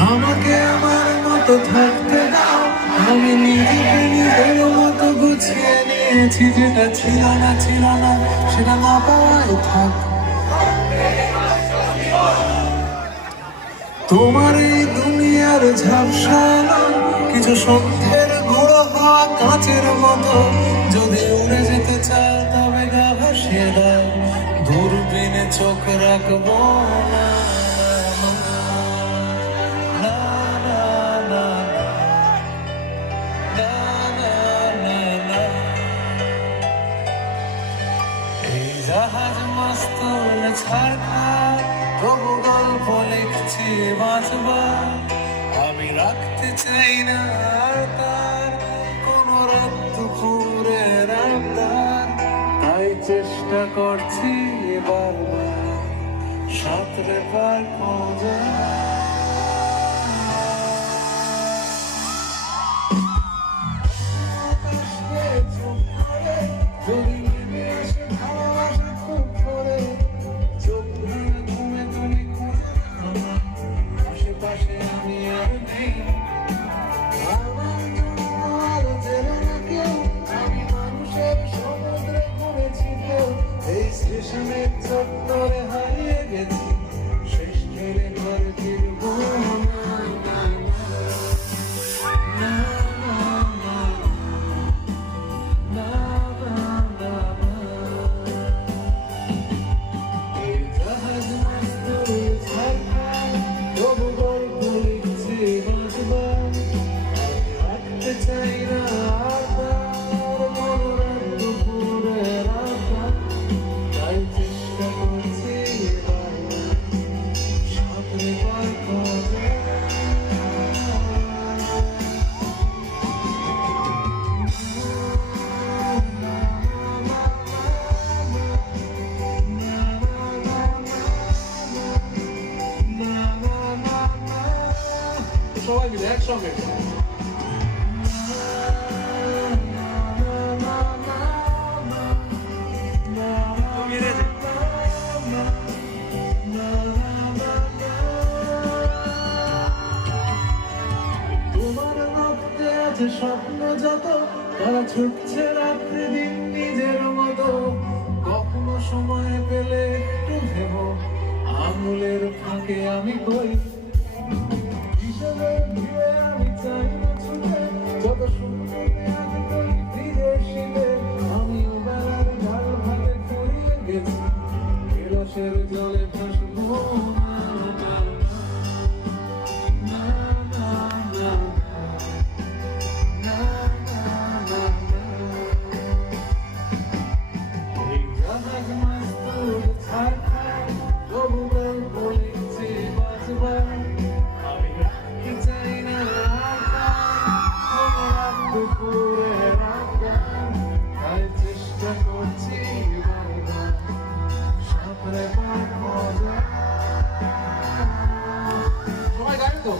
আমাকে আমার মতো থাকতে দাও। আমি নিজেকে নিজের মতো গুছিয়ে নিয়েছি, যেটা ছিল না ছিল না, সেটা না পাওয়াই থাক। তোমার এই দুনিয়ার ঝাপসা কিছু সন্ধ্যের গুঁড়ো হওয়া কাঁচের মতো। যদি উড়ে যেতে চাও, তবে গা ভাসিয়ে দাও। দূরবীনে চোখ রাখব না। জাহাজ মস্ত ছাড়া তবু গল্প লিখছি বাঁচবার। আমি রাখতে চাই না তার, কোন রাত দুপুরের আবদার তাই চেষ্টা করছি বারবার সাঁতরে পার খোঁজা সবাই মিলে একসঙ্গে আছে স্বপ্ন যত, তারা ছুটছে রাত্রি দিন নিজের মতো। কখনো সময় পেলে একটু ভেব, আঙুলের ফাঁকে আমি কই হিসেবের ভিড়ে আমি চাই সবাই তো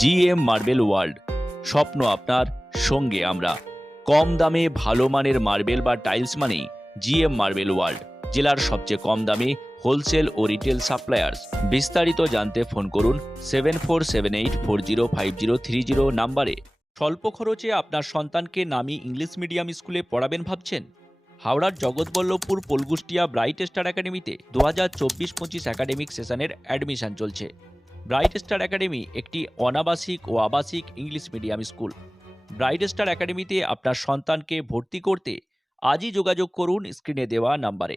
জিএম মার্বেল ওয়ার্ল্ড স্বপ্ন আপনার সঙ্গে আমরা। কম দামে ভালো মানের মার্বেল বা টাইলস মানেই জিএম মার্বেল ওয়ার্ল্ড জেলার সবচেয়ে কম দামি হোলসেল ও রিটেল সাপ্লায়ার্স। বিস্তারিত জানতে ফোন করুন seven four seven eight four zero five zero three zero নাম্বারে। স্বল্প খরচে আপনার সন্তানকে নামি ইংলিশ মিডিয়াম স্কুলে পড়াবেন ভাবছেন? হাওড়ার জগৎবল্লভপুর পোলগুষ্টিয়া ব্রাইট স্টার একাডেমিতে দু হাজার চব্বিশ পঁচিশ একাডেমিক সেশনের অ্যাডমিশন চলছে। ব্রাইট স্টার একাডেমি একটি অনাবাসিক ও আবাসিক English medium school. Bright star একাডেমিতে আপনার সন্তানকে ভর্তি করতে আজই যোগাযোগ করুন স্ক্রিনে দেওয়া নাম্বারে।